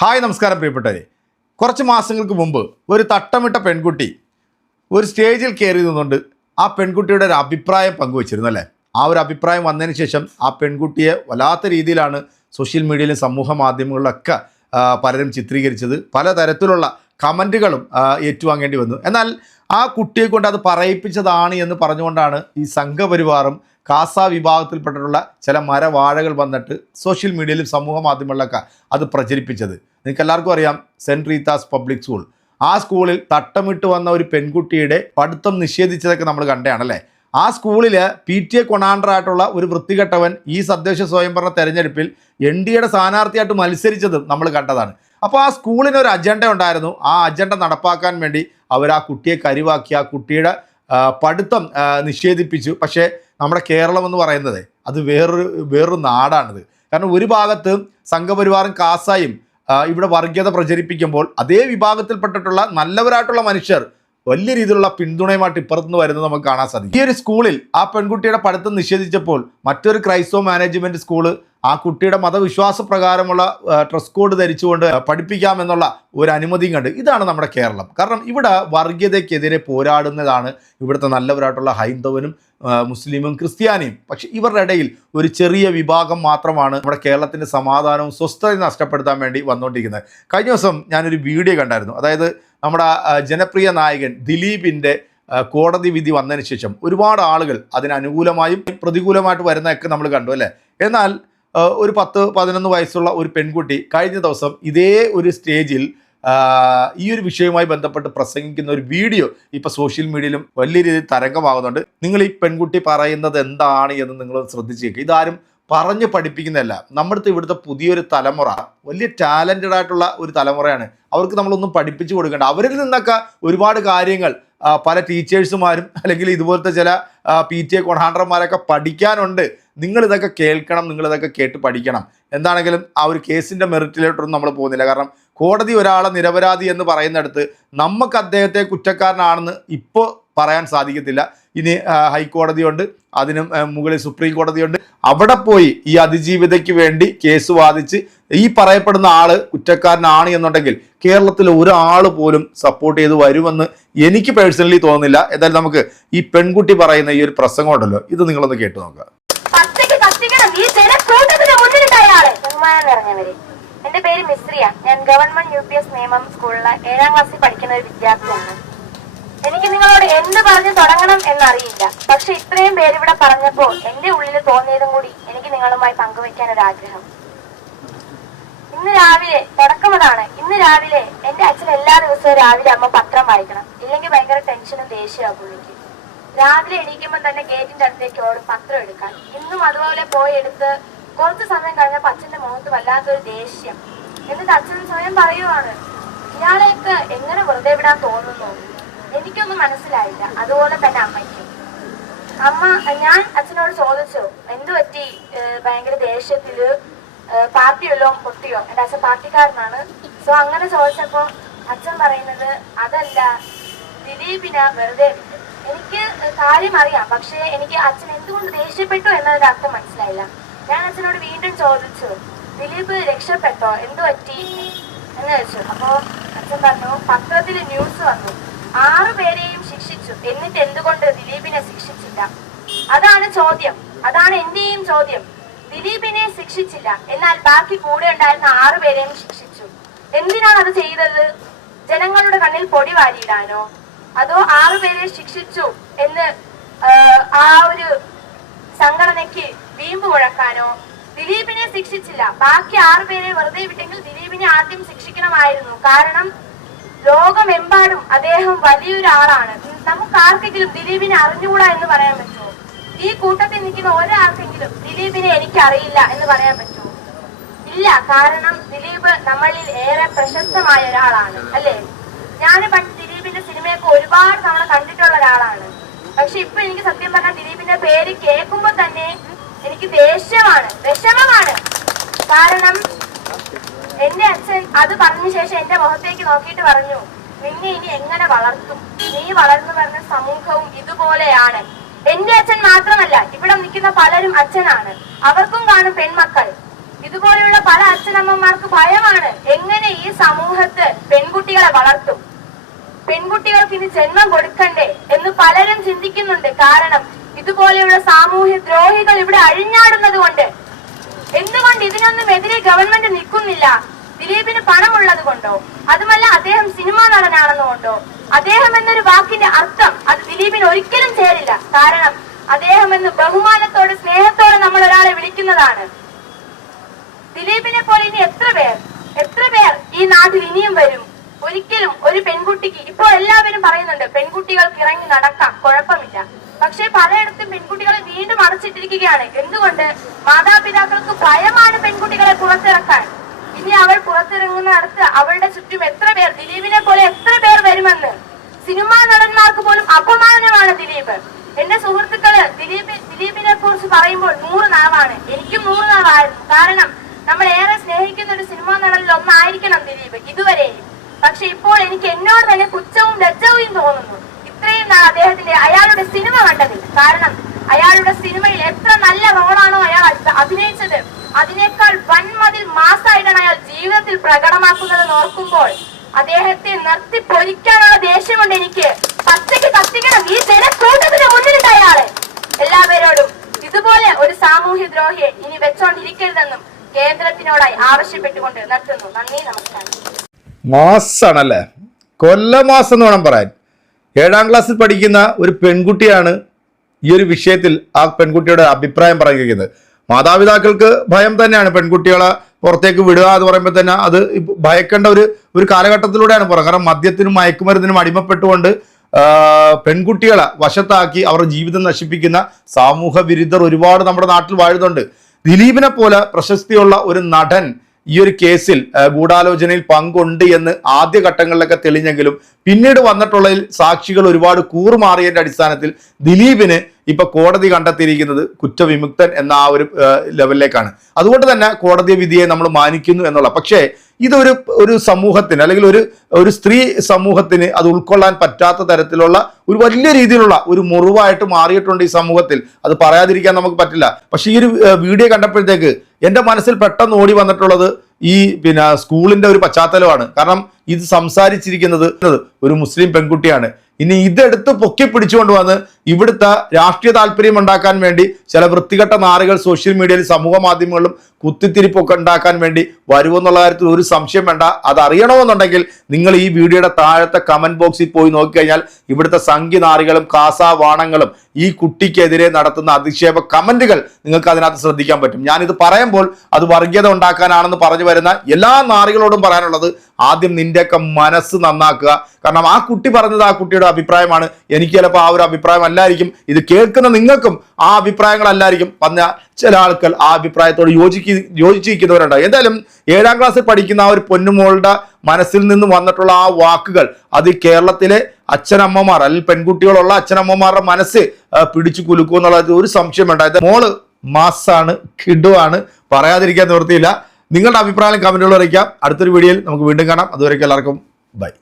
Hi നമസ്കാരം പ്രിയപ്പെട്ടവരെ. കുറച്ച് മാസങ്ങൾക്ക് മുമ്പ് ഒരു തട്ടമിട്ട പെൺകുട്ടി ഒരു സ്റ്റേജിൽ കയറി നിന്നുകൊണ്ട് ആ പെൺകുട്ടിയുടെ ഒരു അഭിപ്രായം പങ്കുവച്ചിരുന്നു അല്ലേ? ആ ഒരു അഭിപ്രായം വന്നതിന് ശേഷം ആ പെൺകുട്ടിയെ വല്ലാത്ത രീതിയിലാണ് സോഷ്യൽ മീഡിയയിലും സമൂഹ മാധ്യമങ്ങളിലൊക്കെ പലരും ചിത്രീകരിച്ചത്. പലതരത്തിലുള്ള കമന്റുകളും ഏറ്റുവാങ്ങേണ്ടി വന്നു. എന്നാൽ ആ കുട്ടിയെ കൊണ്ട് അത് പറയിപ്പിച്ചതാണ് എന്ന് പറഞ്ഞുകൊണ്ടാണ് ഈ സംഘപരിവാറും കാസ വിഭാഗത്തിൽപ്പെട്ടിട്ടുള്ള ചില മരവാഴകൾ വന്നിട്ട് സോഷ്യൽ മീഡിയയിലും സമൂഹ മാധ്യമങ്ങളിലൊക്കെ അത് പ്രചരിപ്പിച്ചത്. നിങ്ങൾക്ക് എല്ലാവർക്കും അറിയാം സെന്റ് റീത്താസ് പബ്ലിക് സ്കൂൾ. ആ സ്കൂളിൽ തട്ടമിട്ട് വന്ന ഒരു പെൺകുട്ടിയുടെ പഠിത്തം നിഷേധിച്ചതൊക്കെ നമ്മൾ കണ്ടതാണല്ലേ ആ സ്കൂളിൽ പി ടി എ കൊണാണ്ടറായിട്ടുള്ള ഒരു വൃത്തികെട്ടവൻ ഈ സദ്ദേശ സ്വയംഭരണ തെരഞ്ഞെടുപ്പിൽ എൻ ഡി എയുടെ സ്ഥാനാർത്ഥിയായിട്ട് മത്സരിച്ചതും നമ്മൾ കണ്ടതാണ്. അപ്പോൾ ആ സ്കൂളിന് ഒരു അജണ്ട ഉണ്ടായിരുന്നു. ആ അജണ്ട നടപ്പാക്കാൻ വേണ്ടി അവർ ആ കുട്ടിയെ കരിവാക്കി ആ കുട്ടിയുടെ പഠിത്തം നിഷേധിപ്പിച്ചു. പക്ഷേ നമ്മുടെ കേരളം എന്ന് പറയുന്നത് അത് വേറൊരു വേറൊരു നാടാണിത്. കാരണം ഒരു ഭാഗത്ത് സംഘപരിവാറും കാസായും ഇവിടെ വർഗീയത പ്രചരിപ്പിക്കുമ്പോൾ അതേ വിഭാഗത്തിൽപ്പെട്ടിട്ടുള്ള നല്ലവരായിട്ടുള്ള മനുഷ്യർ വലിയ രീതിയിലുള്ള പിന്തുണയുമായിട്ട് ഇപ്പുറത്തുനിന്ന് വരുന്നത് നമുക്ക് കാണാൻ സാധിക്കും. ഈ ഒരു സ്കൂളിൽ ആ പെൺകുട്ടിയുടെ പഠിത്തം നിഷേധിച്ചപ്പോൾ മറ്റൊരു ക്രൈസ്തവ മാനേജ്മെന്റ് സ്കൂൾ ആ കുട്ടിയുടെ മതവിശ്വാസ പ്രകാരമുള്ള ഡ്രസ് കോഡ് ധരിച്ചുകൊണ്ട് പഠിപ്പിക്കാമെന്നുള്ള ഒരു അനുമതിയും കണ്ട്. ഇതാണ് നമ്മുടെ കേരളം. കാരണം ഇവിടെ വർഗീയതയ്ക്കെതിരെ പോരാടുന്നതാണ് ഇവിടുത്തെ നല്ലവരായിട്ടുള്ള ഹൈന്ദവനും മുസ്ലിമും ക്രിസ്ത്യാനിയും. പക്ഷേ ഇവരുടെ ഇടയിൽ ഒരു ചെറിയ വിഭാഗം മാത്രമാണ് നമ്മുടെ കേരളത്തിന്റെ സമാധാനവും സ്വസ്ഥതയും നഷ്ടപ്പെടുത്താൻ വേണ്ടി വന്നുകൊണ്ടിരിക്കുന്നത്. കഴിഞ്ഞ ദിവസം ഞാനൊരു വീഡിയോ കണ്ടായിരുന്നു. അതായത് നമ്മുടെ ജനപ്രിയ നായകൻ ദിലീപിന്റെ കോടതി വിധി വന്നതിന് ശേഷം ഒരുപാട് ആളുകൾ അതിനനുകൂലമായും പ്രതികൂലമായിട്ട് വരുന്നതൊക്കെ നമ്മൾ കണ്ടു അല്ലേ? എന്നാൽ ഒരു പത്ത് പതിനൊന്ന് വയസ്സുള്ള ഒരു പെൺകുട്ടി കഴിഞ്ഞ ദിവസം ഇതേ ഒരു സ്റ്റേജിൽ ഈ ഒരു വിഷയവുമായി ബന്ധപ്പെട്ട് പ്രസംഗിക്കുന്ന ഒരു വീഡിയോ ഇപ്പോൾ സോഷ്യൽ മീഡിയയിലും വലിയ രീതിയിൽ തരംഗമാകുന്നുണ്ട്. നിങ്ങൾ ഈ പെൺകുട്ടി പറയുന്നത് എന്താണ് എന്ന് നിങ്ങൾ ശ്രദ്ധിച്ചേക്കുക ഇതാരും പറഞ്ഞ് പഠിപ്പിക്കുന്നതല്ല. നമ്മുടെ ഇവിടുത്തെ പുതിയൊരു തലമുറ വലിയ ടാലന്റഡ് ആയിട്ടുള്ള ഒരു തലമുറയാണ്. അവർക്ക് നമ്മളൊന്നും പഠിപ്പിച്ചു കൊടുക്കേണ്ട. അവരിൽ നിന്നൊക്കെ ഒരുപാട് കാര്യങ്ങൾ പല ടീച്ചേഴ്സുമാരും അല്ലെങ്കിൽ ഇതുപോലത്തെ ചില പി ടി എ കൊണാണ്ടർമാരൊക്കെ പഠിക്കാനുണ്ട്. നിങ്ങളിതൊക്കെ കേൾക്കണം നിങ്ങളിതൊക്കെ കേട്ട് പഠിക്കണം. എന്താണെങ്കിലും ആ ഒരു കേസിന്റെ മെറിറ്റിലോട്ടൊന്നും നമ്മൾ പോകുന്നില്ല. കാരണം കോടതി ഒരാളെ നിരപരാധി എന്ന് പറയുന്നിടത്ത് നമുക്ക് അദ്ദേഹത്തെ കുറ്റക്കാരനാണെന്ന് ഇപ്പോൾ പറയാൻ സാധിക്കത്തില്ല. ഇനി ഹൈക്കോടതിയുണ്ട് അതിന് മുകളിൽ സുപ്രീം കോടതിയുണ്ട് അവിടെ പോയി ഈ അതിജീവിതയ്ക്ക് വേണ്ടി കേസ് വാദിച്ച് ഈ പറയപ്പെടുന്ന ആൾ കുറ്റക്കാരനാണ് എന്നുണ്ടെങ്കിൽ കേരളത്തിൽ ഒരാൾ പോലും സപ്പോർട്ട് ചെയ്ത് വരുമെന്ന് എനിക്ക് പേഴ്സണലി തോന്നുന്നില്ല. എന്തായാലും നമുക്ക് ഈ പെൺകുട്ടി പറയുന്ന ഈ ഒരു പ്രസംഗം ഉണ്ടല്ലോ ഇത് നിങ്ങളൊന്ന് കേട്ടു നോക്കുക എന്റെ പേര് മിശ്രിയ. ഞാൻ ഗവൺമെന്റ് യു പി എസ് നിയമം സ്കൂളിലെ ഏഴാം ക്ലാസ്സിൽ പഠിക്കുന്ന ഒരു വിദ്യാർത്ഥിയാണ്. എനിക്ക് നിങ്ങളോട് എന്ത് പറഞ്ഞു തുടങ്ങണം എന്നറിയില്ല. പക്ഷെ ഇത്രയും പേര് ഇവിടെ പറഞ്ഞപ്പോൾ എന്റെ ഉള്ളിൽ തോന്നിയതും കൂടി എനിക്ക് നിങ്ങളുമായി പങ്കുവെക്കാൻ ഒരു ആഗ്രഹം. ഇന്ന് രാവിലെ തുടക്കം അതാണ്. ഇന്ന് രാവിലെ എന്റെ അച്ഛൻ എല്ലാ ദിവസവും രാവിലെ അമ്മ പത്രം വായിക്കണം. ഇല്ലെങ്കിൽ ഭയങ്കര ടെൻഷനും ദേഷ്യമാകും പുള്ളിക്ക്. രാവിലെ എണീക്കുമ്പോൾ തന്നെ ഗേറ്റിന്റെ അടുത്തേക്ക് ഓടും പത്രം എടുക്കാൻ. ഇന്നും അതുപോലെ പോയി എടുത്ത് കുറച്ച് സമയം കഴിഞ്ഞപ്പോൾ അച്ഛന്റെ മുഖത്ത് വല്ലാത്തൊരു ദേഷ്യം. എന്നിട്ട് അച്ഛൻ സ്വയം പറയുവാണ് ഇയാളെയൊക്കെ എങ്ങനെ വെറുതെ വിടാൻ തോന്നുന്നു? എനിക്കൊന്നും മനസ്സിലായില്ല. അതുപോലെ തന്നെ അമ്മയ്ക്കും. അമ്മ ഞാൻ അച്ഛനോട് ചോദിച്ചു എന്തു പറ്റി? ഭയങ്കര ദേഷ്യത്തിൽ? പാർട്ടിയല്ലോ പൊട്ടിയോ? എന്റെ അച്ഛൻ പാർട്ടിക്കാരനാണ്. സോ അങ്ങനെ ചോദിച്ചപ്പോ അച്ഛൻ പറയുന്നത് അതല്ല ദിലീപിനെ വെറുതെ എനിക്ക് കാര്യം അറിയാം. പക്ഷേ എനിക്ക് അച്ഛൻ എന്തുകൊണ്ട് ദേഷ്യപ്പെട്ടു എന്നതിന്റെ അർത്ഥം മനസ്സിലായില്ല. ഞാൻ അച്ഛനോട് വീണ്ടും ചോദിച്ചു ദിലീപ് രക്ഷപ്പെട്ടോ? എന്തു പറ്റി? എന്ന് ചോദിച്ചു. അപ്പോ അച്ഛൻ പറഞ്ഞു പത്രത്തിൽ ന്യൂസ് വന്നു. ആറു പേരെയും ശിക്ഷിച്ചു. എന്നിട്ട് എന്തുകൊണ്ട് ദിലീപിനെ ശിക്ഷിച്ചില്ല? അതാണ് ചോദ്യം. അതാണ് എന്റെയും ചോദ്യം. ദിലീപിനെ ശിക്ഷിച്ചില്ല. എന്നാൽ ബാക്കി കൂടെ ഉണ്ടായിരുന്ന ആറു പേരെയും ശിക്ഷിച്ചു. എന്തിനാണ് അത് ചെയ്തത്? ജനങ്ങളുടെ കണ്ണിൽ പൊടി വാരിയിടാനോ? അതോ ആറുപേരെ ശിക്ഷിച്ചു എന്ന് ആ ഒരു സംഘടനയ്ക്ക് വീമ്പ് മുഴക്കാനോ? ദിലീപിനെ ശിക്ഷിച്ചില്ല. ബാക്കി ആറുപേരെ വെറുതെ വിട്ടെങ്കിൽ ദിലീപിനെ ആദ്യം ശിക്ഷിക്കണമായിരുന്നു. കാരണം ലോകമെമ്പാടും അദ്ദേഹം വലിയൊരാളാണ് നമുക്ക് ആർക്കെങ്കിലും ദിലീപിനെ അറിഞ്ഞുകൂടാ എന്ന് പറയാൻ പറ്റുമോ? ഈ കൂട്ടത്തിൽ നിൽക്കുന്ന ഒരാൾക്കെങ്കിലും ദിലീപിനെ എനിക്കറിയില്ല എന്ന് പറയാൻ പറ്റുമോ? ഇല്ല. കാരണം ദിലീപ് നമ്മളിൽ ഏറെ പ്രശസ്തമായ ഒരാളാണ്. അല്ലേ? ഞാൻ പണ്ട് ദിലീപിന്റെ സിനിമയൊക്കെ ഒരുപാട് തവണ കണ്ടിട്ടുള്ള ഒരാളാണ്. പക്ഷെ ഇപ്പൊ എനിക്ക് സത്യം പറഞ്ഞാൽ ദിലീപിന്റെ പേര് കേൾക്കുമ്പോ തന്നെ എനിക്ക് ദേഷ്യമാണ് വിഷമമാണ്. കാരണം എന്റെ അച്ഛൻ അത് പറഞ്ഞ ശേഷം എന്റെ മുഖത്തേക്ക് നോക്കിയിട്ട് പറഞ്ഞു നിന്നെ ഇനി എങ്ങനെ വളർത്തും? നീ വളർന്നു വരുന്ന സമൂഹവും ഇതുപോലെയാണ്. എന്റെ അച്ഛൻ മാത്രമല്ല ഇവിടെ നിൽക്കുന്ന പലരും അച്ഛനാണ്. അവർക്കും കാണും പെൺമക്കൾ. ഇതുപോലെയുള്ള പല അച്ഛനമ്മമാർക്ക് ഭയമാണ് എങ്ങനെ ഈ സമൂഹത്ത് പെൺകുട്ടികളെ വളർത്തും. പെൺകുട്ടികൾക്ക് ഇനി ജന്മം കൊടുക്കണ്ടേ എന്ന് പലരും ചിന്തിക്കുന്നുണ്ട്. കാരണം ഇതുപോലെയുള്ള സാമൂഹ്യ ദ്രോഹികൾ ഇവിടെ അഴിഞ്ഞാടുന്നത് കൊണ്ട് എന്തുകൊണ്ട് ഇതിനൊന്നും എതിരെ ഗവൺമെന്റ് നിൽക്കുന്നില്ല? ദിലീപിന് പണമുള്ളത് കൊണ്ടോ? അതുമല്ല അദ്ദേഹം സിനിമാ നടനാണെന്ന് കൊണ്ടോ? അദ്ദേഹം എന്നൊരു വാക്കിന്റെ അർത്ഥം അത് ദിലീപിന് ഒരിക്കലും ചേരില്ല. കാരണം അദ്ദേഹം എന്ന് ബഹുമാനത്തോടെ സ്നേഹത്തോടെ നമ്മൾ ഒരാളെ വിളിക്കുന്നതാണ്. ദിലീപിനെ പോലെ ഇനി എത്ര പേർ? എത്ര പേർ ഈ നാട്ടിൽ ഇനിയും വരും? ഒരിക്കലും ഒരു പെൺകുട്ടിക്ക് ഇപ്പോൾ എല്ലാവരും പറയുന്നുണ്ട് പെൺകുട്ടികൾക്ക് ഇറങ്ങി നടക്കാം കുഴപ്പമില്ല. പക്ഷെ പലയിടത്തും പെൺകുട്ടികളെ വീണ്ടും അടച്ചിട്ടിരിക്കുകയാണ്. എന്തുകൊണ്ട്? മാതാപിതാക്കൾക്ക് ഭയമാണ് പെൺകുട്ടികളെ പുറത്തിറക്കാൻ. ഇനി അവൾ പുറത്തിറങ്ങുന്നിടത്ത് അവളുടെ ചുറ്റും എത്ര പേർ? ദിലീപിനെ പോലെ എത്ര പേർ വരുമെന്ന്. സിനിമാ നടന്മാർക്ക് പോലും അപമാനമാണ് ദിലീപ്. എന്റെ സുഹൃത്തുക്കൾ ദിലീപ് ദിലീപിനെ കുറിച്ച് പറയുമ്പോൾ നൂറ് നാവാണ്. എനിക്കും നൂറ് നാവായിരുന്നു കാരണം നമ്മൾ ഏറെ സ്നേഹിക്കുന്ന ഒരു സിനിമാ നടനിൽ ഒന്നായിരിക്കണം ദിലീപ് ഇതുവരെയും പക്ഷെ ഇപ്പോൾ എനിക്ക് എന്നോട് തന്നെ പുച്ഛവും ലജ്ജവും തോന്നുന്നു. ഇത്രയും നാൾ അദ്ദേഹത്തിന്റെ അയാളുടെ സിനിമ കണ്ടത്. കാരണം അയാളുടെ സിനിമയിൽ എത്ര നല്ല റോളാണോ അയാൾ അഭിനയിച്ചത്. അതിനേക്കാൾ വൻമതിൽ മാസായിട്ടാണ് അയാൾ ജീവിതത്തിൽ പ്രകടമാക്കുന്നത് ഓർക്കുമ്പോൾ അദ്ദേഹത്തെ നിർത്തി പൊരിക്കാനുള്ള ദേഷ്യമുണ്ട് എനിക്ക്. പച്ചയ്ക്ക് കത്തിക്കണം ഈ ജനക്കൂട്ടത്തിന് മുന്നിലിട്ട് അയാൾ. എല്ലാവരോടും ഇതുപോലെ ഒരു സാമൂഹ്യ ദ്രോഹിയെ ഇനി വെച്ചോണ്ടിരിക്കരുതെന്നും കേന്ദ്രത്തിനോടായി ആവശ്യപ്പെട്ടുകൊണ്ട് നിർത്തുന്നു. നന്ദി നമസ്കാരം. മാസാണല്ലേ? കൊല്ലമാസം എന്ന് വേണം പറയാൻ. ഏഴാം ക്ലാസ്സിൽ പഠിക്കുന്ന ഒരു പെൺകുട്ടിയാണ് ഈ ഒരു വിഷയത്തിൽ ആ പെൺകുട്ടിയുടെ അഭിപ്രായം പറയുന്നത്. മാതാപിതാക്കൾക്ക് ഭയം തന്നെയാണ് പെൺകുട്ടികളെ പുറത്തേക്ക് വിടുക എന്ന് പറയുമ്പോൾ തന്നെ അത് ഭയക്കേണ്ട ഒരു ഒരു കാലഘട്ടത്തിലൂടെയാണ് പറയുക കാരണം മദ്യത്തിനും മയക്കുമരുന്നിനും അടിമപ്പെട്ടുകൊണ്ട് പെൺകുട്ടികളെ വശത്താക്കി അവരുടെ ജീവിതം നശിപ്പിക്കുന്ന സാമൂഹ വിരുദ്ധർ ഒരുപാട് നമ്മുടെ നാട്ടിൽ വാഴുന്നുണ്ട്. ദിലീപിനെ പോലെ പ്രശസ്തിയുള്ള ഒരു നടൻ ഈ ഒരു കേസിൽ ഗൂഢാലോചനയിൽ പങ്കുണ്ട് എന്ന് ആദ്യ ഘട്ടങ്ങളിലൊക്കെ തെളിഞ്ഞെങ്കിലും പിന്നീട് വന്നിട്ടുള്ളതിൽ സാക്ഷികൾ ഒരുപാട് കൂറുമാറിയതിന്റെ അടിസ്ഥാനത്തിൽ ദിലീപിന് ഇപ്പൊ കോടതി കണ്ടെത്തിയിരിക്കുന്നത് കുറ്റവിമുക്തൻ എന്ന ആ ഒരു ലെവലിലേക്കാണ്. അതുകൊണ്ട് തന്നെ കോടതി വിധിയെ നമ്മൾ മാനിക്കുന്നു എന്നുള്ള. പക്ഷേ ഇതൊരു ഒരു സമൂഹത്തിന് അല്ലെങ്കിൽ ഒരു ഒരു സ്ത്രീ സമൂഹത്തിന് അത് ഉൾക്കൊള്ളാൻ പറ്റാത്ത തരത്തിലുള്ള ഒരു വലിയ രീതിയിലുള്ള ഒരു മുറിവായിട്ട് മാറിയിട്ടുണ്ട് ഈ സമൂഹത്തിൽ. അത് പറയാതിരിക്കാൻ നമുക്ക് പറ്റില്ല. പക്ഷേ ഈ ഒരു വീഡിയോ കണ്ടപ്പോഴത്തേക്ക് എന്റെ മനസ്സിൽ പെട്ടെന്ന് ഓടി വന്നിട്ടുള്ളത് ഈ പിന്നെ സ്കൂളിന്റെ ഒരു പശ്ചാത്തലമാണ്. കാരണം ഇത് സംസാരിച്ചിരിക്കുന്നത് ഒരു മുസ്ലിം പെൺകുട്ടിയാണ്. ഇനി ഇതെടുത്ത് പൊക്കി പിടിച്ചുകൊണ്ട് വന്ന് ഇവിടുത്തെ രാഷ്ട്രീയ താല്പര്യം ഉണ്ടാക്കാൻ വേണ്ടി ചില വൃത്തികെട്ട നാറുകൾ സോഷ്യൽ മീഡിയയിൽ സമൂഹ മാധ്യമങ്ങളിലും കുത്തിത്തിരിപ്പൊക്കെ ഉണ്ടാക്കാൻ വേണ്ടി വരുമെന്നുള്ള കാര്യത്തിൽ ഒരു സംശയം വേണ്ട. അത് അറിയണമെന്നുണ്ടെങ്കിൽ നിങ്ങൾ ഈ വീഡിയോയുടെ താഴത്തെ കമന്റ് ബോക്സിൽ പോയി നോക്കിക്കഴിഞ്ഞാൽ ഇവിടുത്തെ സംഖ്യ നാറികളും കാസാവാണങ്ങളും ഈ കുട്ടിക്കെതിരെ നടത്തുന്ന അധിക്ഷേപ കമന്റുകൾ നിങ്ങൾക്ക് അതിനകത്ത് ശ്രദ്ധിക്കാൻ പറ്റും. ഞാനിത് പറയുമ്പോൾ അത് വർഗീയത ഉണ്ടാക്കാനാണെന്ന് പറഞ്ഞു വരുന്ന എല്ലാ നാറികളോടും പറയാനുള്ളത് ആദ്യം നിന്റെയൊക്കെ മനസ്സ് നന്നാക്കുക. കാരണം ആ കുട്ടി പറഞ്ഞത് ആ കുട്ടിയുടെ അഭിപ്രായമാണ്. എനിക്ക് ചിലപ്പോൾ ആ ഒരു അഭിപ്രായം അല്ലായിരിക്കും ഇത് കേൾക്കുന്ന നിങ്ങൾക്കും ആ അഭിപ്രായങ്ങളല്ലായിരിക്കും. വന്ന ചില ആൾക്കാർ ആ അഭിപ്രായത്തോട് യോജിക്ക യോജിച്ചിരിക്കുന്നവരുണ്ടാവും എന്തായാലും ഏഴാം ക്ലാസ്സിൽ പഠിക്കുന്ന ആ ഒരു പൊന്നുമോളുടെ മനസ്സിൽ നിന്ന് വന്നിട്ടുള്ള ആ വാക്കുകൾ അത് കേരളത്തിലെ അച്ഛനമ്മമാർ അല്ലെങ്കിൽ പെൺകുട്ടികളുള്ള അച്ഛനമ്മമാരുടെ മനസ്സ് പിടിച്ചു കുലുക്കും എന്നുള്ളത് ഒരു സംശയം വേണ്ട ഇത് മോൾ മാസാണ് കിഡുവാണ് പറയാതിരിക്കാൻ നിവൃത്തിയില്ല. നിങ്ങളുടെ അഭിപ്രായം കമന്റുകൾ അറിയിക്കാം. അടുത്തൊരു വീഡിയോയിൽ നമുക്ക് വീണ്ടും കാണാം. അതുവരേക്കും എല്ലാവർക്കും ബൈ.